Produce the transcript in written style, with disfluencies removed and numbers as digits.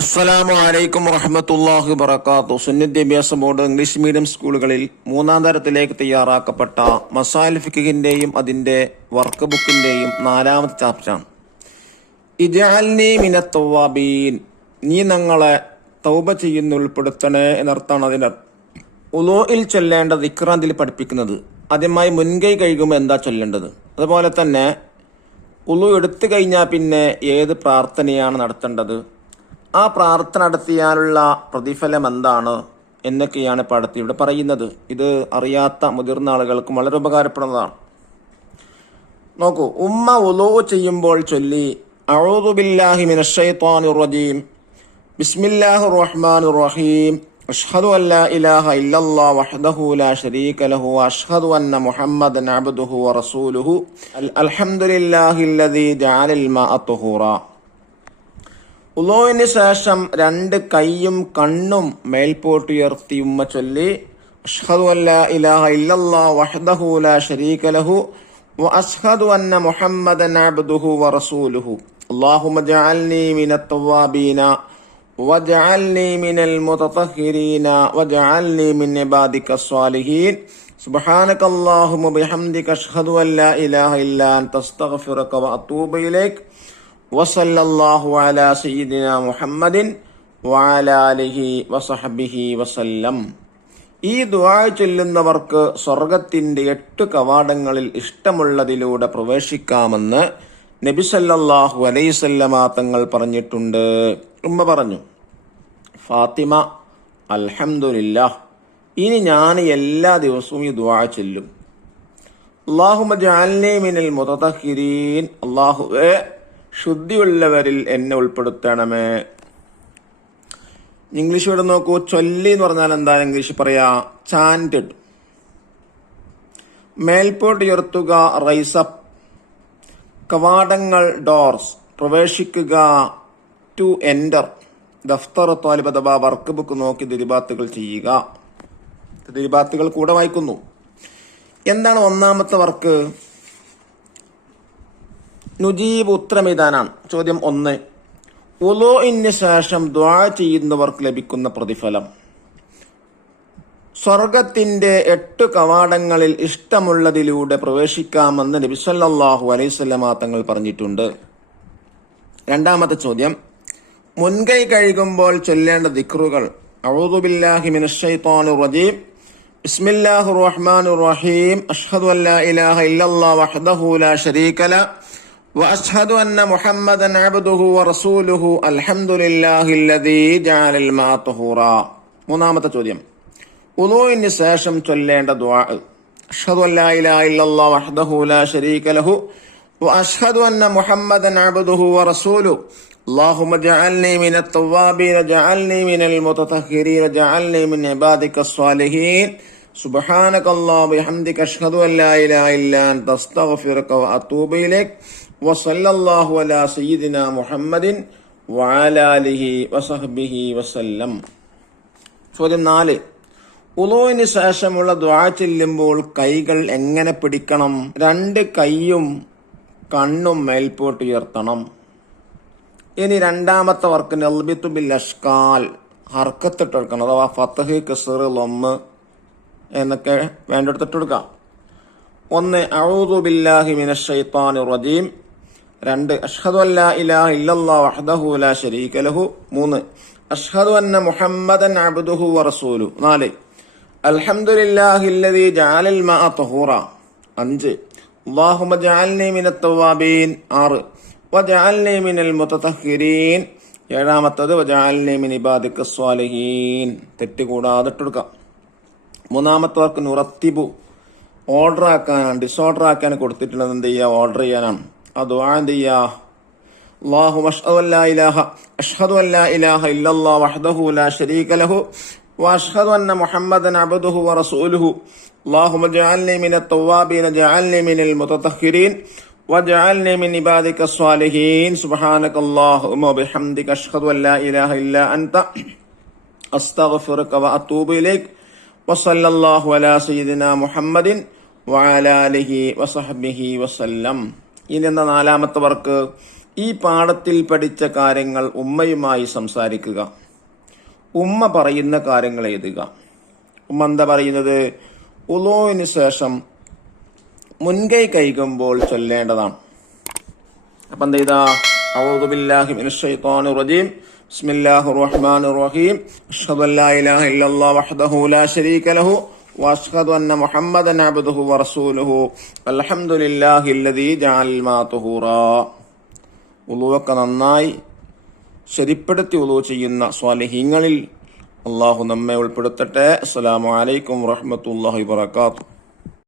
അസ്സലാമു അലൈക്കും വറഹ്മത്തുള്ളാഹി വബറകാതുഹു. സുന്നദ്വിദ്യാഭ്യാസ ബോർഡ് ഇംഗ്ലീഷ് മീഡിയം സ്കൂളുകളിൽ 3-ാം തരത്തിലേക്ക് തയ്യാറാക്കപ്പെട്ട മസായിൽ ഫിഖിന്റെയും അതിന്റെ വർക്ക് ബുക്കിന്റെയും 4-ാമത്തെ ചാപ്റ്ററാണ്. ഇജ്അൽനി മിനത്ത് തവ്വാബീൻ, നീ ഞങ്ങളെ തൗബ ചെയ്യുന്ന ഉൾപ്പെടുത്തണേ എന്നർത്ഥാണ് അതിന്റെ ഉളൂഇൽ ചൊല്ലേണ്ട ദിക്റാണ് ഇതിൽ പഠിപ്പിക്കുന്നത്. ആദ്യമായി മുൻകൈ കഴുകുമ്പോൾ എന്താ ചൊല്ലേണ്ടത്, അതുപോലെ തന്നെ ഉളു എടുത്തു കഴിഞ്ഞാൽ പിന്നെ ഏത് പ്രാർത്ഥനയാണ് നടത്തേണ്ടത്, ആ പ്രാർത്ഥന നടത്തിയാലുള്ള പ്രതിഫലം എന്താണ് എന്നൊക്കെയാണ് പാഠത്തിൽ ഇവിടെ പറയുന്നത്. ഇത് അറിയാത്ത മുതിർന്ന ആളുകൾക്ക് വളരെ ഉപകാരപ്പെടുന്നതാണ്. നോക്കൂ, ഉമ്മ വുളൂ ചെയ്യുമ്പോൾ ചൊല്ലി അഊദു ബില്ലാഹി മിനശ് ശൈത്വാനിർ റജീം, ബിസ്മില്ലാഹിർ റഹ്മാനിർ റഹീം, അഷ്ഹദു അല്ലാ ഇലാഹ ഇല്ലല്ലാഹ് വഹ്ദഹു ലാ ശരീക ലഹു അഷ്ഹദു അന്ന മുഹമ്മദൻ അബ്ദുഹു വറസൂലുഹു അൽഹംദുലില്ലാഹില്ലദീ ജഅലൽ മാഅ തുഹൂറാ. ഉളൂഇന് ശേഷം 2 കൈയും കണ്ണും മേൽപോട്ടുയർത്തി ഉമ്മ ചൊല്ലി അഷ്ഹദു അല്ലാ ഇലാഹ ഇല്ലല്ലാഹ് വഹ്ദഹു ലാ ശരീക ലഹു വഅഷ്ഹദു അന്ന മുഹമ്മദൻ അബ്ദുഹു വറസൂലുഹു അല്ലാഹുമ്മ ജഅൽനി മിനത്ത് തവ്വാബീന വജഅൽനി മിനൽ മുതതഹിരീന വജഅൽനി മിൻ ഇബാദിക സ്വാലിഹീൻ സുബ്ഹാനകല്ലാഹുമ്മ ബിഹംദിക അഷ്ഹദു അല്ലാ ഇലാഹ ഇല്ലാ അൻത അസ്തഗ്ഫിറുക വഅതൂബു ഇലൈക് വസല്ലല്ലാഹു അലാ സയ്യിദിനാ മുഹമ്മദിൻ വഅലാ ആലിഹി വസഹ്ബിഹി വസല്ലം. ഈ ദുആ ചൊല്ലുന്നവർക്ക് സ്വർഗത്തിന്റെ 8 കവാടങ്ങളിൽ ഇഷ്ടമുള്ളതിലൂടെ പ്രവേശിക്കാമെന്ന് നബി സല്ലല്ലാഹു അലൈഹി വസല്ലമ തങ്ങൾ പറഞ്ഞിട്ടുണ്ട്. ഉമ്മ പറഞ്ഞു, ഫാത്തിമ അൽഹംദുലില്ലാഹ്, ഇനി ഞാൻ എല്ലാ ദിവസവും ഈ ദുആ ചൊല്ലും. അല്ലാഹുമ്മ ജഅൽനി മിനൽ മുതതഹിരീൻ, അല്ലാഹുവേ ശുദ്ധിയുള്ളവരിൽ എന്നെ ഉൾപ്പെടുത്തണമേ. ഇംഗ്ലീഷ് ഇവിടെ നോക്കൂ, ചൊല്ലി എന്ന് പറഞ്ഞാൽ എന്താണ് ഇംഗ്ലീഷ് പറയാ? ചാന്റഡ്. മേൽപോട്ട് ഉയർത്തുക റൈസപ്പ്, കവാടങ്ങൾ ഡോർസ്, പ്രവേശിക്കുക ടു എൻറ്റർ. ദഫ്തർ ത്വാലിബ് അഥവാ വർക്ക് ബുക്ക് നോക്കി ദിരിബാത്തുകൾ ചെയ്യുക. ദിരിബാത്തുകൾ കൂടെ വായിക്കുന്നു. എന്താണ് 1-ാമത്തെ വർക്ക്? നുജീബ്, ഉത്തരമിതാനാണ്. ചോദ്യം 1, ഉളൂഇന് ശേഷം ദുആ ചെയ്യുന്നവർക്ക് ലഭിക്കുന്ന പ്രതിഫലം. സ്വർഗത്തിന്റെ 8 കവാടങ്ങളിൽ ഇഷ്ടമുള്ളതിലൂടെ പ്രവേശിക്കാമെന്ന് നബി സല്ലല്ലാഹു അലൈഹി വസല്ലമ തങ്ങൾ പറഞ്ഞിട്ടുണ്ട്. 2-ാമത്തെ ചോദ്യം, മുൻകൈ കഴുകുമ്പോൾ ചൊല്ലേണ്ട ദിക്റുകൾ. അഊദു ബില്ലാഹി മിനശ് ശൈത്വാനിർ റജീം, ബിസ്മില്ലാഹിർ റഹ്മാനിർ റഹീം, അഷ്ഹദു അല്ലാ ഇലാഹ ഇല്ലല്ലാഹ് വഹ്ദഹു ലാ ശരീക ലഹു വഅഷ്ഹദു അന്ന മുഹമ്മദൻ അബ്ദുഹു വറസൂലുഹു അൽഹംദുലില്ലാഹില്ലദീ ജഅലൽ മാഅ തുഹൂറാ. 3-ാമത്തെ ചോദ്യം, ഉളൂഇന് ശേഷം ചൊല്ലേണ്ട ദുആ. അഷ്ഹദു അല്ലാ ഇലാഹ ഇല്ലല്ലാഹ് വഹ്ദഹു ലാ ശരീക ലഹു വഅഷ്ഹദു അന്ന മുഹമ്മദൻ അബ്ദുഹു വറസൂലുഹു അല്ലാഹുമ്മ ജഅൽനി മിനത്ത് തവ്വാബീന ജഅൽനി മിനൽ മുതതഹിരീന ജഅൽനി മിൻ ഇബാദിക സ്വാലിഹീൻ സുബ്ഹാനകല്ലാഹി വബിഹംദിക അഷ്ഹദു അല്ലാ ഇലാഹ ഇല്ലാ അൻത അസ്തഗ്ഫിറുക വഅതൂബു ഇലൈക് വസല്ലല്ലാഹു അലാ സയ്യിദിനാ മുഹമ്മദിൻ വഅലാ ആലിഹി വസഹ്ബിഹി വസല്ലം. ചോദ്യം 4, ഉളൂഇന് ശേഷമുള്ള ദുആ ചൊല്ലുമ്പോൾ കൈകൾ എങ്ങനെ പിടിക്കണം? 2 കൈയും കണ്ണും മേൽപോട്ട് ഉയർത്തണം. ഇനി 2-ാമത്തെ വർക്ക് നൽബിത്തു ബിൽ അഷ്കാൽ, ഹർക്കത്തിട്ടെടുക്കണം. അഥവാ ഫത്ഹ്, കസ്ർ, ലമ്മ് എന്നൊക്കെ വേണ്ടെടുത്തിട്ടെടുക്കാം. 1, അഊദു ബില്ലാഹി മിനശ് ശൈത്വാനിർ റജീം. 2, അഷ്ഹദു അല്ലാ ഇലാഹ ഇല്ലല്ലാഹ് വഹ്ദഹു ലാ ശരീക ലഹു. 3, അഷ്ഹദു അന്ന മുഹമ്മദൻ അബ്ദുഹു വറസൂലുഹു. 4, അൽഹംദുലില്ലാഹില്ലദീ ജഅലൽ മാഅ തുഹൂറാ. 5, അല്ലാഹുമ്മ ജഅൽനി മിനത്ത് തവ്വാബീൻ. 6, വജഅൽനി മിനൽ മുതതഹിരീൻ. 7-ാമത്തേത് വജഅൽനി മിൻ ഇബാദിക സ്വാലിഹീൻ. തെറ്റുകൂടാതെ ഇട്ടെടുക്കാം. 3-ാമത്തെ വർക്ക് നുറത്തിബു, ഓർഡർ ആക്കാനാണ്, ഡിസോർഡർ ആക്കാൻ കൊടുത്തിട്ടുള്ളത്. എന്ത് ചെയ്യുക? ഓർഡർ ചെയ്യാനാണ്. ആ ദുആ എന്ത് ചെയ്യുക? അല്ലാഹുമ്മ അഷ്ഹദു അല്ലാ ഇലാഹ ഇല്ലല്ലാഹ് വഹ്ദഹു ലാ ശരീക ലഹു വഅഷ്ഹദു അന്ന മുഹമ്മദൻ അബ്ദുഹു വറസൂലുഹു അല്ലാഹുമ്മ ജഅൽനി മിനത്ത് തവ്വാബീന ജഅൽനി മിനൽ മുതതഹിരീൻ വജഅൽനി മിൻ ഇബാദിക സ്വാലിഹീൻ സുബ്ഹാനകല്ലാഹുമ്മ വബിഹംദിക അഷ്ഹദു അല്ലാ ഇലാഹ ഇല്ലാ അൻത അസ്തഗ്ഫിറുക വഅതൂബു ഇലൈക് വസല്ലല്ലാഹു അലാ സയ്യിദിനാ മുഹമ്മദിൻ വഅലാ ആലിഹി വസഹ്ബിഹി വസല്ലം. ഇനി എന്താ 4-ാമത്തെ വർക്ക്? ഈ പാഠത്തിൽ പഠിച്ച കാര്യങ്ങൾ ഉമ്മയുമായി സംസാരിക്കുക. ഉമ്മ പറയുന്ന കാര്യങ്ങൾ എഴുതുക. ഉമ്മ എന്താ പറയുന്നത്? ഉളൂവിന് ശേഷം മുൻകൈ കഴുകുമ്പോൾ ചൊല്ലേണ്ടതാണ്. അപ്പൊ എന്താ ചെയ്താ? അഊദു ബില്ലാഹി മിനശ് ശൈത്വാനിർ റജീം ബിസ്മില്ലാഹിർ റഹ്മാനിർ റഹീം അഷ്ഹദു അല്ലാ ഇലാഹ ഇല്ലല്ലാഹു വഹ്ദഹു ലാ ശരീക ലഹു വഅഷ്ഹദു അന്ന മുഹമ്മദൻ അബ്ദുഹു വറസൂലുഹു അൽഹംദുലില്ലാഹില്ലദീ ജഅൽ മാ തുഹൂറാ. ഉളൂവൊക്കെ നന്നായി ശരിപ്പെടുത്തി ഉളൂ ചെയ്യുന്ന സ്വാലിഹീങ്ങളിൽ അള്ളാഹു നമ്മെ ഉൾപ്പെടുത്തട്ടെ. അസ്സലാമു അലൈക്കും വറഹ്മത്തുള്ളാഹി വബറകാതുഹു.